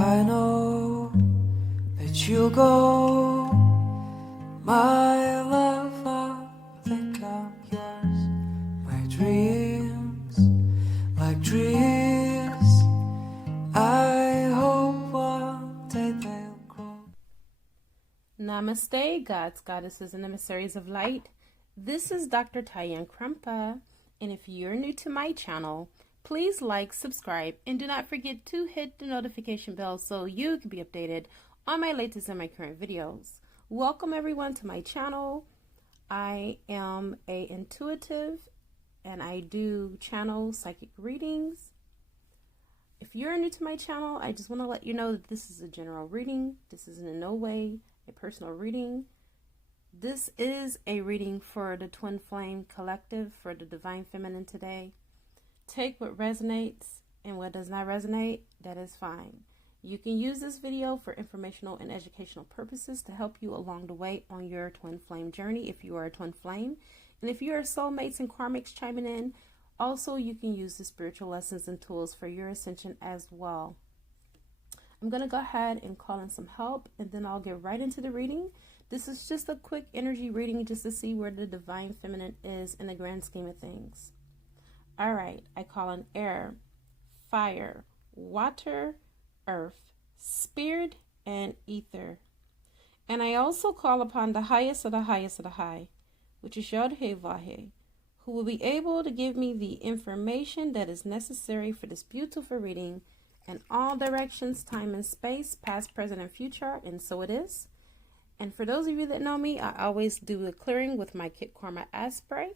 I know that you'll go, my love, I'll think I'm yours. My dreams, like trees, I hope one day they'll grow. Namaste, gods, goddesses, and emissaries of light. This is Dr. Em-Pow-Er-Ment, and if you're new to my channel, please like, subscribe, and do not forget to hit the notification bell so you can be updated on my latest and my current videos. Welcome everyone to my channel. I am an intuitive and I do channel psychic readings. If you're new to my channel, I just want to let you know that this is a general reading. This is in no way a personal reading. This is a reading for the Twin Flame Collective, for the Divine Feminine today. Take what resonates, and what does not resonate, that is fine. You can use this video for informational and educational purposes to help you along the way on your twin flame journey if you are a twin flame. And if you are soulmates and karmics chiming in, also you can use the spiritual lessons and tools for your ascension as well. I'm going to go ahead and call in some help, and then I'll get right into the reading. This is just a quick energy reading just to see where the Divine Feminine is in the grand scheme of things. All right, I call on air, fire, water, earth, spirit, and ether. And I also call upon the highest of the highest of the high, which is Yod-He-Vahe, who will be able to give me the information that is necessary for this beautiful reading in all directions, time and space, past, present, and future, and so it is. And for those of you that know me, I always do a clearing with my Kit Karma Spray.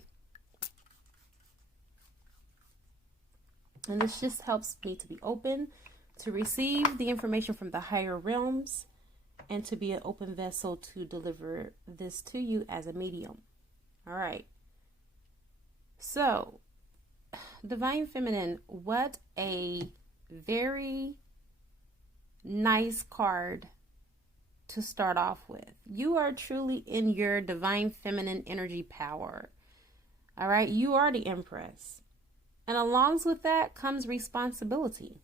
And this just helps me to be open, to receive the information from the higher realms, and to be an open vessel to deliver this to you as a medium. All right. So, Divine Feminine, what a very nice card to start off with. You are truly in your Divine Feminine energy power. All right. You are the Empress. And along with that comes responsibility.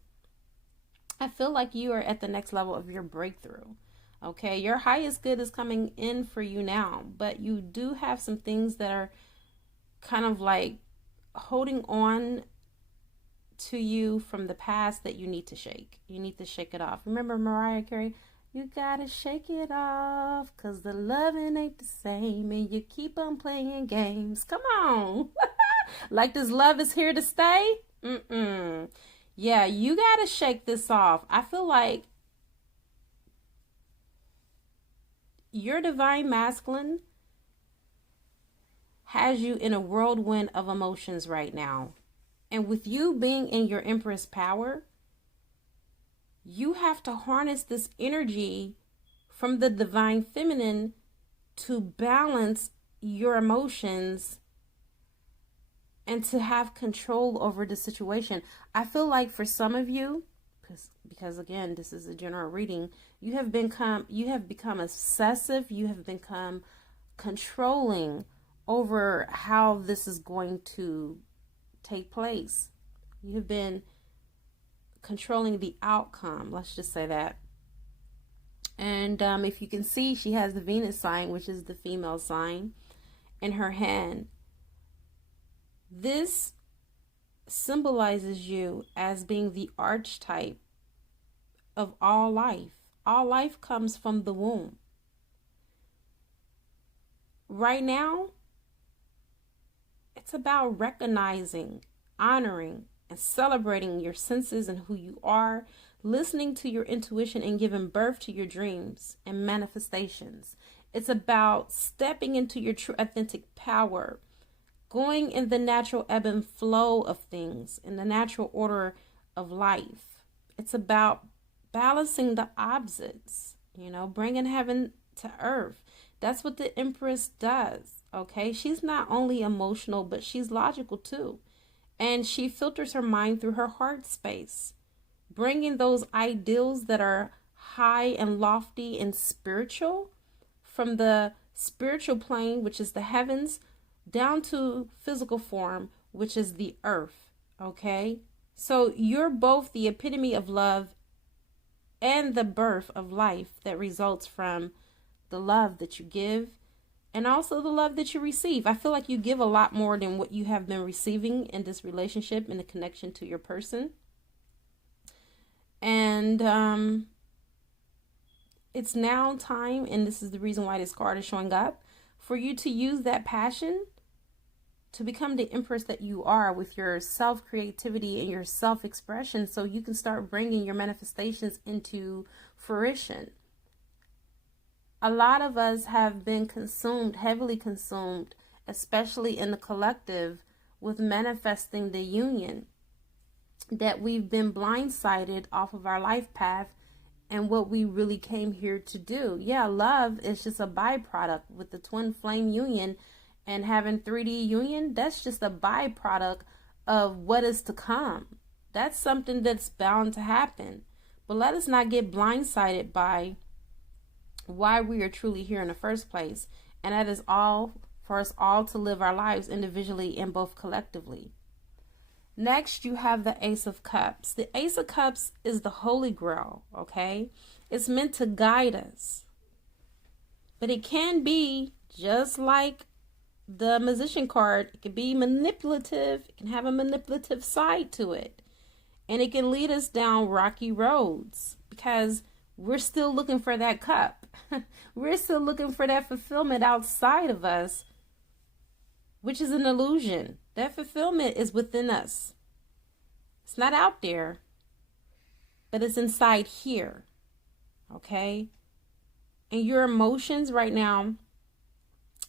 I feel like you are at the next level of your breakthrough. Okay, your highest good is coming in for you now, but you do have some things that are kind of like holding on to you from the past that you need to shake. You need to shake it off. Remember Mariah Carey? You gotta shake it off, 'cause the loving ain't the same, and you keep on playing games. Come on. Like this love is here to stay? Yeah, you gotta shake this off. I feel like your Divine Masculine has you in a whirlwind of emotions right now. And with you being in your Empress power, you have to harness this energy from the Divine Feminine to balance your emotions and to have control over the situation. I feel like for some of you, because again, this is a general reading, you have become obsessive, you have become controlling over how this is going to take place. You have been controlling the outcome, let's just say that. And if you can see, she has the Venus sign, which is the female sign, in her hand. This symbolizes you as being the archetype of all life. All life comes from the womb. Right now, it's about recognizing, honoring, and celebrating your senses and who you are, listening to your intuition and giving birth to your dreams and manifestations. It's about stepping into your true authentic power, going in the natural ebb and flow of things, in the natural order of life. It's about balancing the opposites, bringing heaven to earth. That's what the Empress does, okay? She's not only emotional, but she's logical too. And she filters her mind through her heart space, bringing those ideals that are high and lofty and spiritual from the spiritual plane, which is the heavens, down to physical form, which is the earth, okay? So you're both the epitome of love and the birth of life that results from the love that you give and also the love that you receive. I feel like you give a lot more than what you have been receiving in this relationship and the connection to your person. And it's now time, and this is the reason why this card is showing up, for you to use that passion to become the empress that you are with your self-creativity and your self-expression, so you can start bringing your manifestations into fruition. A lot of us have been consumed, heavily consumed, especially in the collective, with manifesting the union, that we've been blindsided off of our life path and what we really came here to do. Yeah, love is just a byproduct with the twin flame union and having 3D union. That's just a byproduct of what is to come. That's something that's bound to happen. But let us not get blindsided by why we are truly here in the first place. And that is all for us all to live our lives individually and both collectively. Next, you have the Ace of Cups. The Ace of Cups is the Holy Grail, okay? It's meant to guide us. But it can be just like the Magician card. It can be manipulative. It can have a manipulative side to it. And it can lead us down rocky roads because we're still looking for that cup. We're still looking for that fulfillment outside of us, which is an illusion. That fulfillment is within us. It's not out there, but it's inside here. Okay? And your emotions right now,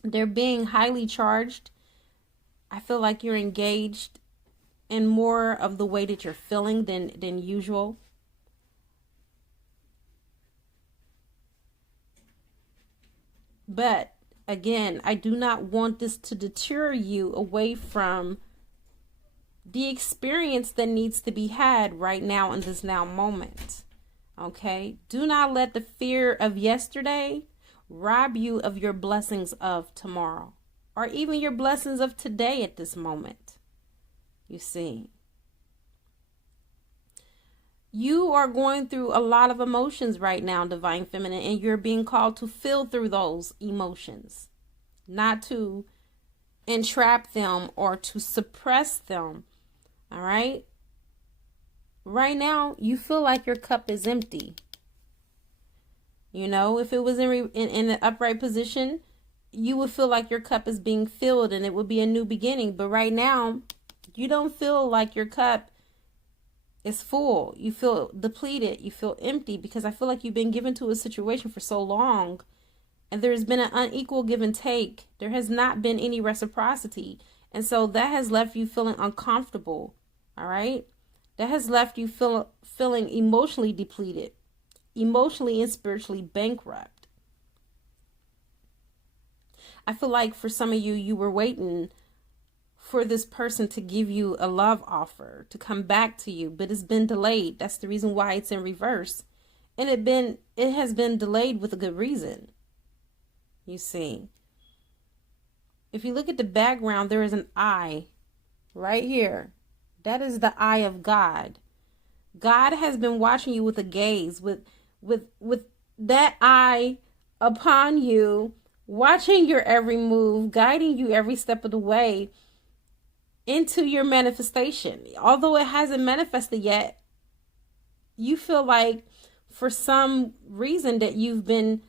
they're being highly charged. I feel like you're engaged in more of the way that you're feeling than usual. But again, I do not want this to deter you away from the experience that needs to be had right now in this now moment. Okay? Do not let the fear of yesterday rob you of your blessings of tomorrow, or even your blessings of today at this moment. You see, you are going through a lot of emotions right now, Divine Feminine, and you're being called to feel through those emotions, not to entrap them or to suppress them. All right? Right now, you feel like your cup is empty. You know, if it was in an upright position, you would feel like your cup is being filled and it would be a new beginning. But right now, you don't feel like your cup is full. You feel depleted. You feel empty because I feel like you've been given to a situation for so long and there's been an unequal give and take. There has not been any reciprocity. And so that has left you feeling uncomfortable. All right? That has left you feeling emotionally depleted, emotionally and spiritually bankrupt. I feel like for some of you, you were waiting for this person to give you a love offer, to come back to you, but it's been delayed. That's the reason why it's in reverse. And it has been delayed with a good reason. You see, if you look at the background, there is an eye right here. That is the eye of God. God has been watching you with a gaze, with that eye upon you, watching your every move, guiding you every step of the way into your manifestation. Although it hasn't manifested yet, you feel like for some reason that you've been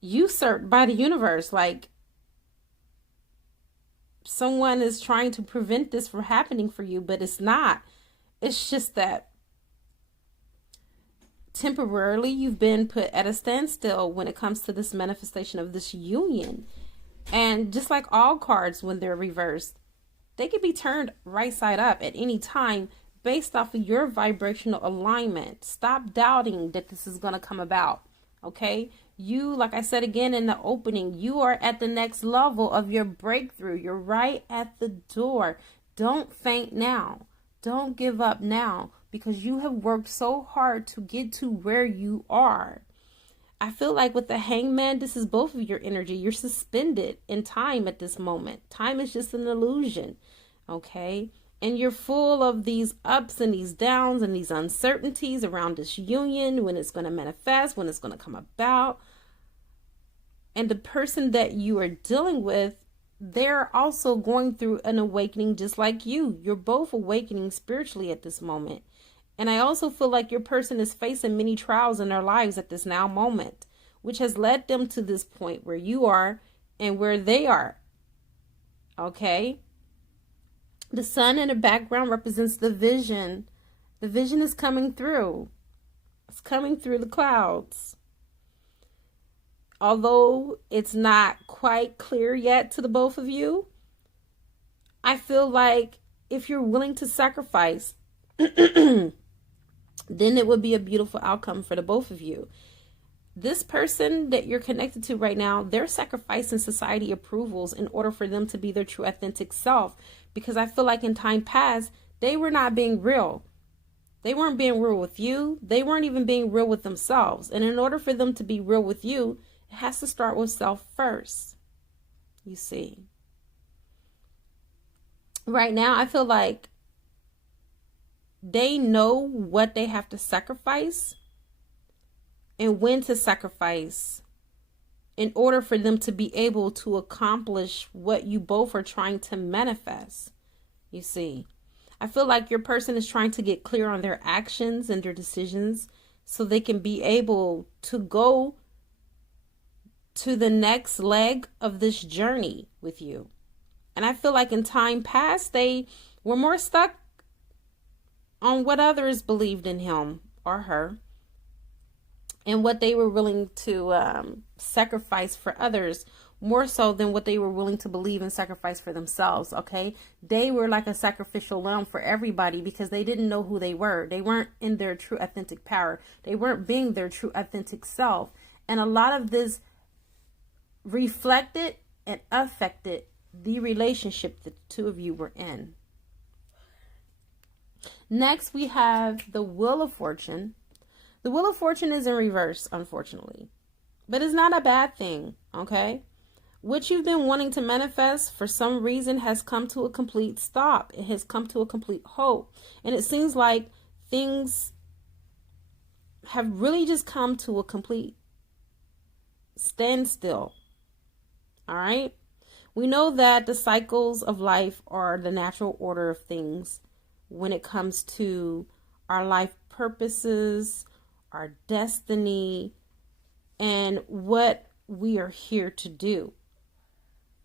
usurped by the universe, like someone is trying to prevent this from happening for you, but it's not. It's just that temporarily you've been put at a standstill when it comes to this manifestation of this union. And just like all cards, when they're reversed, they can be turned right side up at any time based off of your vibrational alignment. Stop doubting that this is going to come about. Okay? You, like I said again in the opening, you are at the next level of your breakthrough. You're right at the door. Don't faint now. Don't give up now, because you have worked so hard to get to where you are. I feel like with the Hangman, this is both of your energy. You're suspended in time at this moment. Time is just an illusion, okay? And you're full of these ups and these downs and these uncertainties around this union, when it's going to manifest, when it's going to come about. And the person that you are dealing with, they're also going through an awakening just like you. You're both awakening spiritually at this moment. And I also feel like your person is facing many trials in their lives at this now moment, which has led them to this point where you are and where they are. Okay? The sun in the background represents the vision. The vision is coming through. It's coming through the clouds. Although it's not quite clear yet to the both of you, I feel like if you're willing to sacrifice, then it would be a beautiful outcome for the both of you. This person that you're connected to right now, they're sacrificing society approvals in order for them to be their true authentic self. Because I feel like in time past, they were not being real. They weren't being real with you. They weren't even being real with themselves. And in order for them to be real with you, it has to start with self first. You see. Right now, I feel like they know what they have to sacrifice and when to sacrifice in order for them to be able to accomplish what you both are trying to manifest. You see, I feel like your person is trying to get clear on their actions and their decisions so they can be able to go to the next leg of this journey with you. And I feel like in time past, they were more stuck on what others believed in him or her and what they were willing to sacrifice for others, more so than what they were willing to believe and sacrifice for themselves. Okay, they were like a sacrificial lamb for everybody because they didn't know who they were. They weren't in their true authentic power. They weren't being their true authentic self. And a lot of this reflected and affected the relationship the two of you were in. Next, we have the Wheel of Fortune. The Wheel of Fortune is in reverse, unfortunately. But it's not a bad thing, okay? What you've been wanting to manifest for some reason has come to a complete stop. It has come to a complete halt. And it seems like things have really just come to a complete standstill. All right? We know that the cycles of life are the natural order of things when it comes to our life purposes, our destiny, and what we are here to do.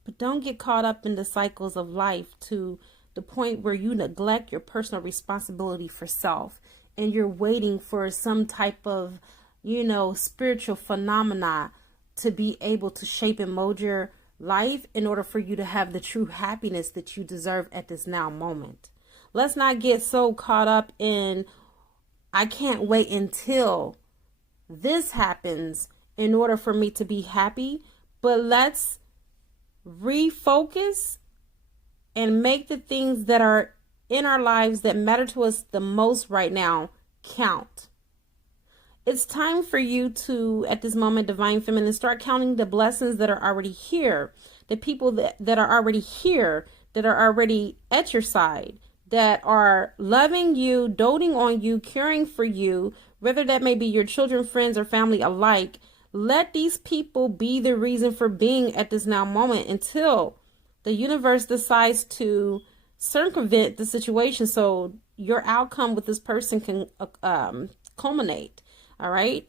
But don't get caught up in the cycles of life to the point where you neglect your personal responsibility for self and you're waiting for some type of, spiritual phenomena to be able to shape and mold your life in order for you to have the true happiness that you deserve at this now moment. Let's not get so caught up in, I can't wait until this happens in order for me to be happy. But let's refocus and make the things that are in our lives that matter to us the most right now count. It's time for you to, at this moment, Divine Feminine, start counting the blessings that are already here. The people that are already here, that are already at your side, that are loving you, doting on you, caring for you, whether that may be your children, friends, or family alike. Let these people be the reason for being at this now moment until the universe decides to circumvent the situation so your outcome with this person can culminate. All right.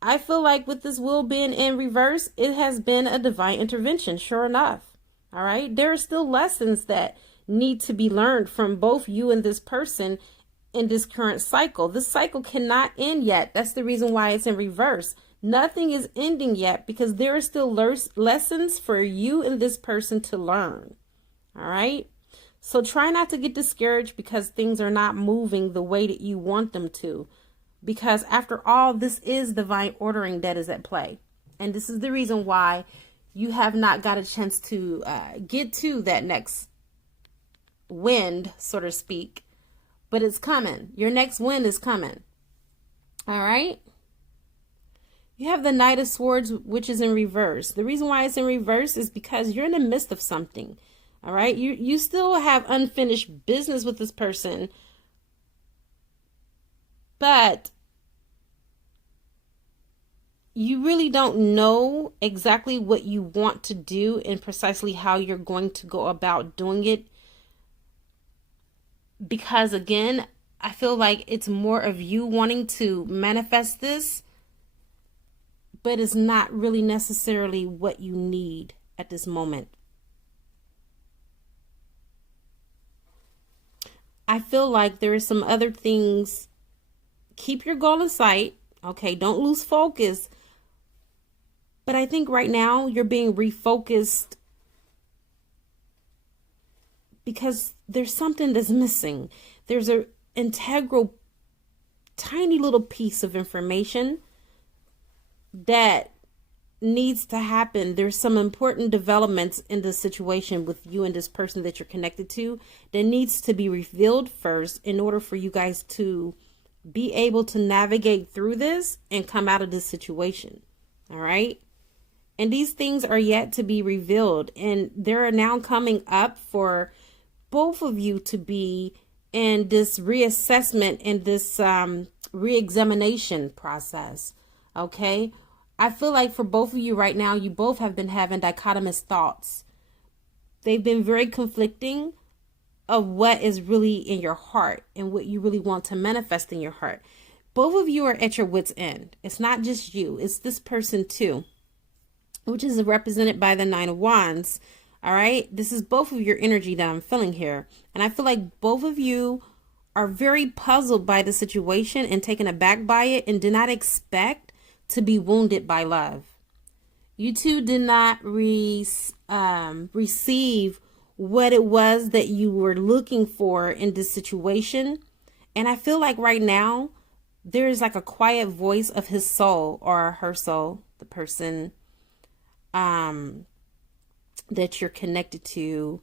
I feel like with this wheel being in reverse, it has been a divine intervention. Sure enough. All right. There are still lessons that need to be learned from both you and this person in this current cycle. This cycle cannot end yet. That's the reason why it's in reverse. Nothing is ending yet because there are still lessons for you and this person to learn. All right. So try not to get discouraged because things are not moving the way that you want them to. Because after all, this is divine ordering that is at play. And this is the reason why you have not got a chance to get to that next wind, so to speak. But it's coming. Your next wind is coming. All right. You have the Knight of Swords, which is in reverse. The reason why it's in reverse is because you're in the midst of something. All right. You still have unfinished business with this person, but you really don't know exactly what you want to do and precisely how you're going to go about doing it. Because again, I feel like it's more of you wanting to manifest this, but it's not really necessarily what you need at this moment. I feel like there are some other things. Keep your goal in sight. Okay, don't lose focus. But I think right now you're being refocused because there's something that's missing. There's an integral, tiny little piece of information that needs to happen. There's some important developments in the situation with you and this person that you're connected to that needs to be revealed first in order for you guys to be able to navigate through this and come out of this situation. All right. And these things are yet to be revealed, and they're now coming up for both of you to be in this reassessment and this re-examination process. Okay. I feel like for both of you right now, you both have been having dichotomous thoughts. They've been very conflicting of what is really in your heart and what you really want to manifest in your heart. Both of you are at your wit's end. It's not just you, it's this person too, which is represented by the Nine of Wands. All right. This is both of your energy that I'm feeling here. And I feel like both of you are very puzzled by the situation and taken aback by it and did not expect to be wounded by love. You two did not receive what it was that you were looking for in this situation. And I feel like right now there is like a quiet voice of his soul or her soul, the person that you're connected to.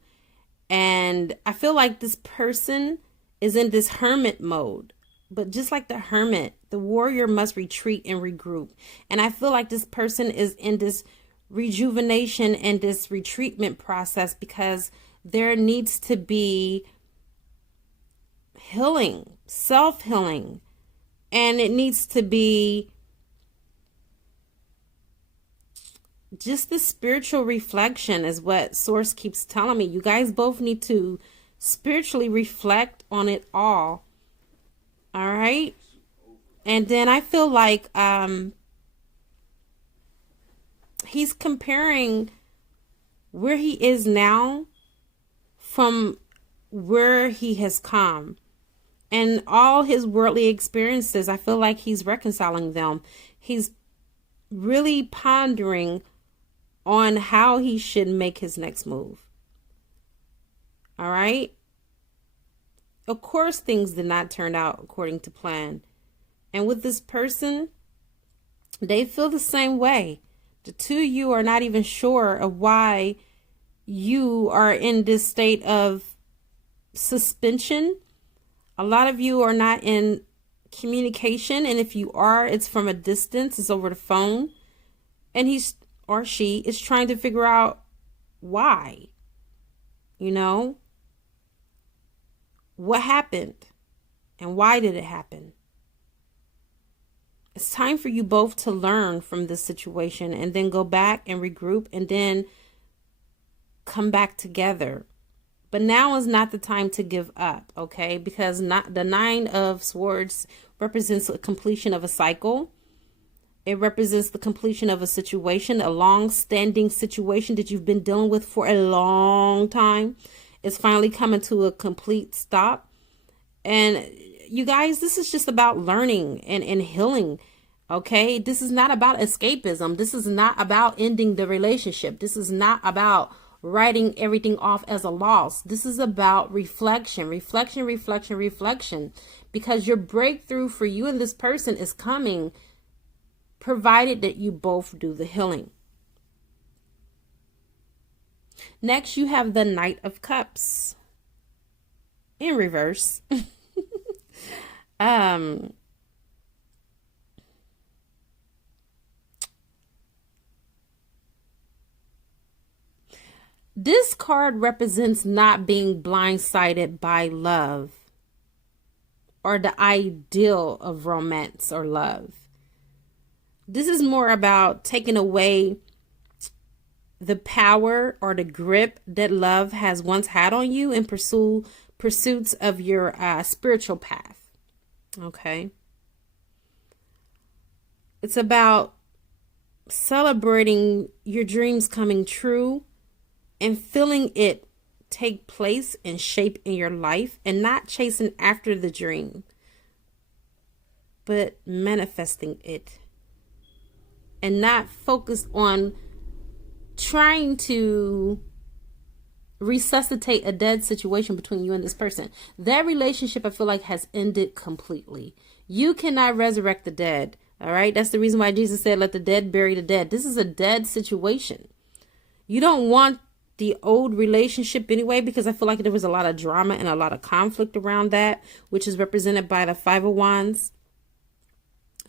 And I feel like this person is in this hermit mode. But just like the hermit, the warrior must retreat and regroup. And I feel like this person is in this rejuvenation and this retreatment process because there needs to be healing, self-healing. And it needs to be just the spiritual reflection is what Source keeps telling me. You guys both need to spiritually reflect on it all. All right. And then I feel like he's comparing where he is now from where he has come. And all his worldly experiences, I feel like he's reconciling them. He's really pondering on how he should make his next move. All right. Of course, things did not turn out according to plan. And with this person, they feel the same way. The two of you are not even sure of why you are in this state of suspension. A lot of you are not in communication. And if you are, it's from a distance. It's over the phone. And he's or she is trying to figure out why. You know? What happened and why did it happen? It's time for you both to learn from this situation and then go back and regroup and then come back together. But now is not the time to give up, okay? Because the Nine of Swords represents the completion of a cycle. It represents the completion of a situation, a long-standing situation that you've been dealing with for a long time. It's finally coming to a complete stop. And you guys, this is just about learning and healing. Okay. This is not about escapism. This is not about ending the relationship. This is not about writing everything off as a loss. This is about reflection, reflection, reflection, reflection, because your breakthrough for you and this person is coming, provided that you both do the healing. Next, you have the Knight of Cups in reverse. This card represents not being blindsided by love or the ideal of romance or love. This is more about taking away the power or the grip that love has once had on you in pursuits of your spiritual path. Okay. It's about celebrating your dreams coming true and feeling it take place and shape in your life, and not chasing after the dream, but manifesting it, and not focused on trying to resuscitate a dead situation between you and this person. That relationship, I feel like, has ended completely. You cannot resurrect the dead. All right. That's the reason why Jesus said, let the dead bury the dead. This is a dead situation. You don't want the old relationship anyway, because I feel like there was a lot of drama and a lot of conflict around that, which is represented by the Five of Wands.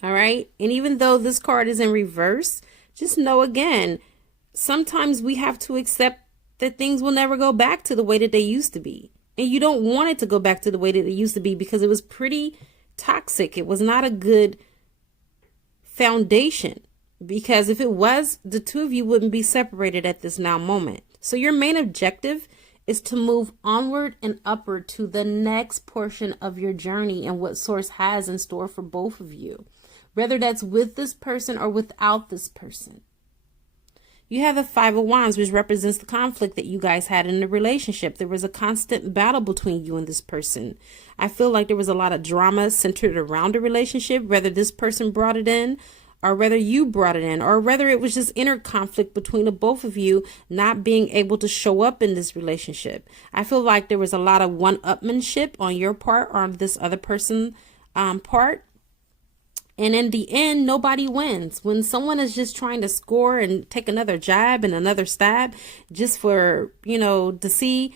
All right. And even though this card is in reverse, just know again, sometimes we have to accept that things will never go back to the way that they used to be. And you don't want it to go back to the way that it used to be, because it was pretty toxic. It was not a good foundation, because if it was, the two of you wouldn't be separated at this now moment. So your main objective is to move onward and upward to the next portion of your journey and what Source has in store for both of you, whether that's with this person or without this person. You have the Five of Wands, which represents the conflict that you guys had in the relationship. There was a constant battle between you and this person. I feel like there was a lot of drama centered around the relationship, whether this person brought it in or whether you brought it in, or whether it was just inner conflict between the both of you not being able to show up in this relationship. I feel like there was a lot of one-upmanship on your part or on this other person's part. And in the end, nobody wins. When someone is just trying to score and take another jab and another stab just for, to see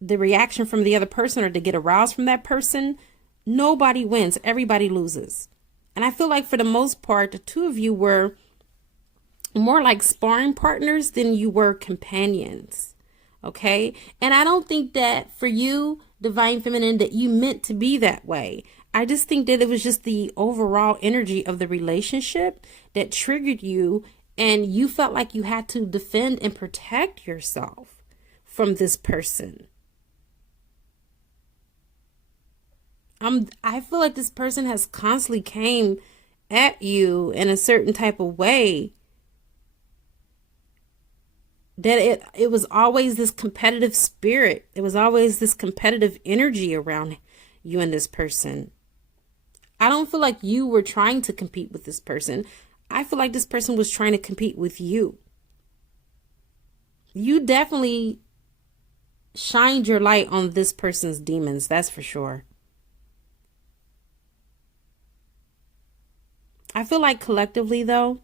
the reaction from the other person or to get aroused from that person, nobody wins. Everybody loses. And I feel like for the most part, the two of you were more like sparring partners than you were companions. Okay. And I don't think that for you, Divine Feminine, that you meant to be that way. I just think that it was just the overall energy of the relationship that triggered you, and you felt like you had to defend and protect yourself from this person. I feel like this person has constantly came at you in a certain type of way, that it was always this competitive spirit. It was always this competitive energy around you and this person. I don't feel like you were trying to compete with this person. I feel like this person was trying to compete with you. You definitely shined your light on this person's demons, that's for sure. I feel like collectively, though,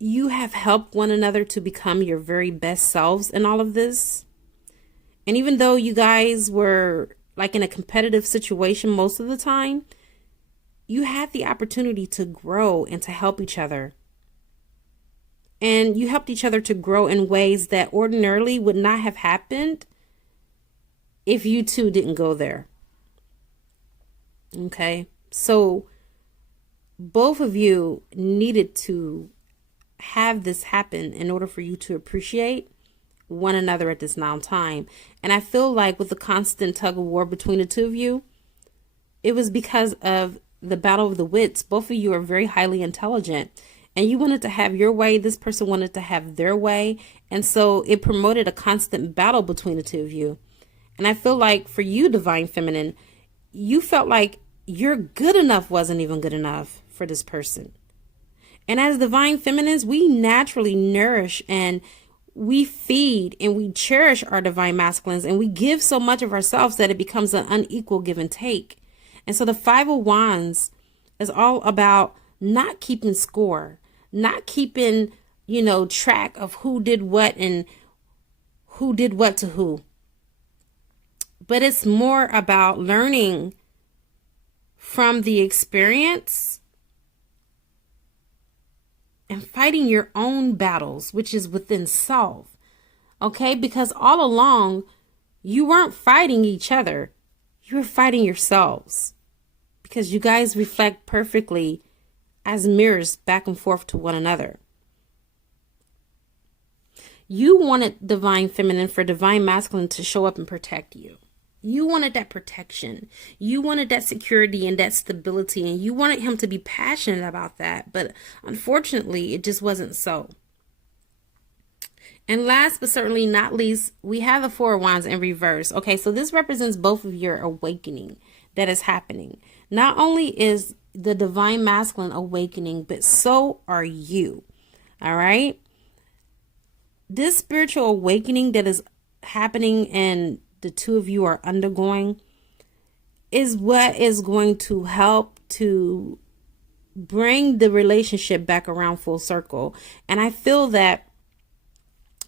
you have helped one another to become your very best selves in all of this. And even though you guys were like in a competitive situation most of the time, you had the opportunity to grow and to help each other. And you helped each other to grow in ways that ordinarily would not have happened if you two didn't go there. Okay, so both of you needed to have this happen in order for you to appreciate one another at this now time. And I feel like with the constant tug of war between the two of you, it was because of the battle of the wits. Both of you are very highly intelligent, and you wanted to have your way. This person wanted to have their way. And so it promoted a constant battle between the two of you. And I feel like for you, Divine Feminine, you felt like your good enough wasn't even good enough for this person. And as Divine Feminines, we naturally nourish and we feed and we cherish our Divine Masculines, and we give so much of ourselves that it becomes an unequal give and take. And so the Five of Wands is all about not keeping score, not keeping, track of who did what and who did what to who. But it's more about learning from the experience and fighting your own battles, which is within self. Okay? Because all along, you weren't fighting each other. You were fighting yourselves. Because you guys reflect perfectly as mirrors back and forth to one another. You wanted divine feminine for divine masculine to show up and protect you. You wanted that protection. You wanted that security and that stability, and you wanted him to be passionate about that. But unfortunately, it just wasn't so. And last but certainly not least, we have the Four of Wands in reverse. Okay, so this represents both of your awakening that is happening. Not only is the divine masculine awakening, but so are you. All right? This spiritual awakening that is happening and the two of you are undergoing is what is going to help to bring the relationship back around full circle. And I feel that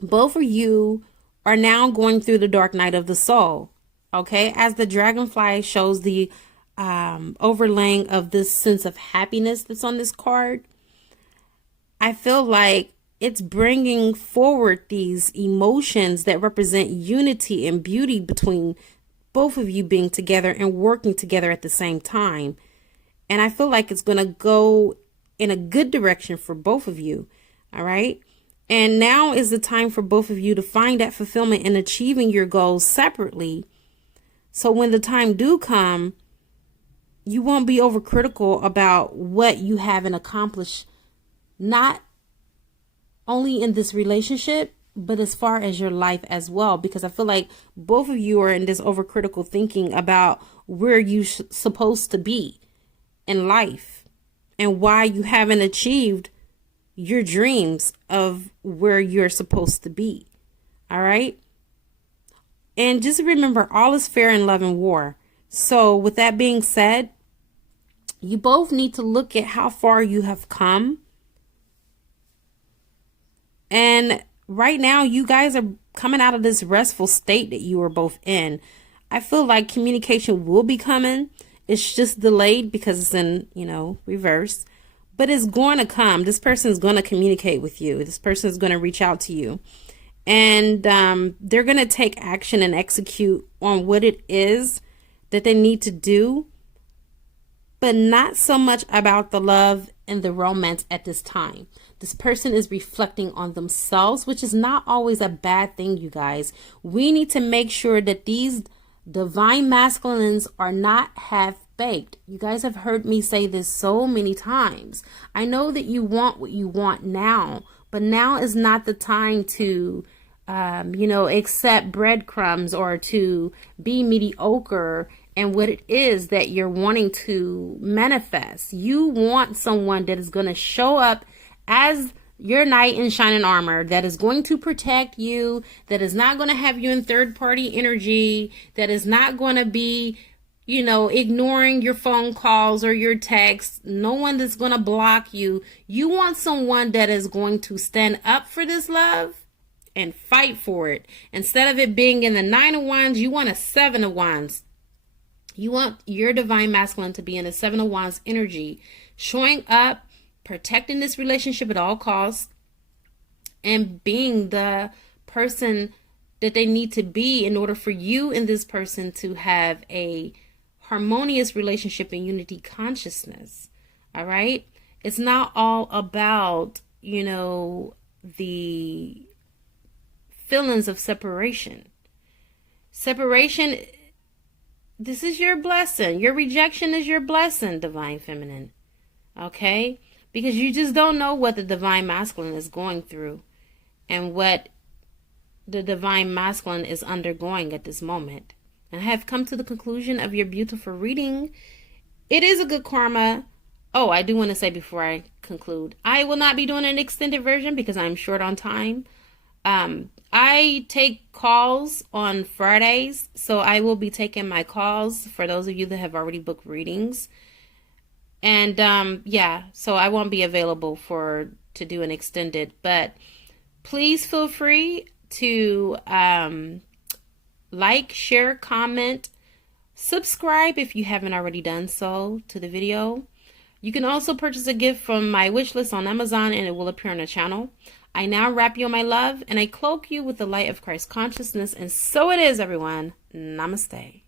both of you are now going through the dark night of the soul. Okay, as the dragonfly shows the overlaying of this sense of happiness that's on this card, I feel like it's bringing forward these emotions that represent unity and beauty between both of you being together and working together at the same time. And I feel like it's going to go in a good direction for both of you. All right. And now is the time for both of you to find that fulfillment in achieving your goals separately. So when the time do come, you won't be overcritical about what you haven't accomplished, not only in this relationship, but as far as your life as well. Because I feel like both of you are in this overcritical thinking about where you're supposed to be in life and why you haven't achieved your dreams of where you're supposed to be. All right. And just remember, all is fair in love and war. So with that being said, you both need to look at how far you have come. And right now, you guys are coming out of this restful state that you were both in. I feel like communication will be coming. It's just delayed because it's in, reverse. But it's going to come. This person is going to communicate with you. This person is going to reach out to you. And they're going to take action and execute on what it is that they need to do. But not so much about the love and the romance at this time. This person is reflecting on themselves, which is not always a bad thing, you guys. We need to make sure that these divine masculines are not half-baked. You guys have heard me say this so many times. I know that you want what you want now, but now is not the time to, accept breadcrumbs or to be mediocre and what it is that you're wanting to manifest. You want someone that is going to show up as your knight in shining armor, that is going to protect you, that is not going to have you in third party energy, that is not going to be, ignoring your phone calls or your texts. No one that's going to block you. You want someone that is going to stand up for this love and fight for it. Instead of it being in the 9 of Wands, you want a 7 of Wands. You want your divine masculine to be in a 7 of Wands energy, showing up, protecting this relationship at all costs, and being the person that they need to be in order for you and this person to have a harmonious relationship and unity consciousness. All right. It's not all about, the feelings of separation. Separation, this is your blessing. Your rejection is your blessing, divine feminine. Okay? Because you just don't know what the divine masculine is going through and what the divine masculine is undergoing at this moment. And I have come to the conclusion of your beautiful reading. It is a good karma. Oh, I do want to say before I conclude, I will not be doing an extended version because I'm short on time. I take calls on Fridays, so I will be taking my calls for those of you that have already booked readings. And so I won't be available to do an extended, but please feel free to like, share, comment, subscribe if you haven't already done so to the video. You can also purchase a gift from my wish list on Amazon and it will appear on the channel. I now wrap you in my love and I cloak you with the light of Christ consciousness. And so it is, everyone. Namaste.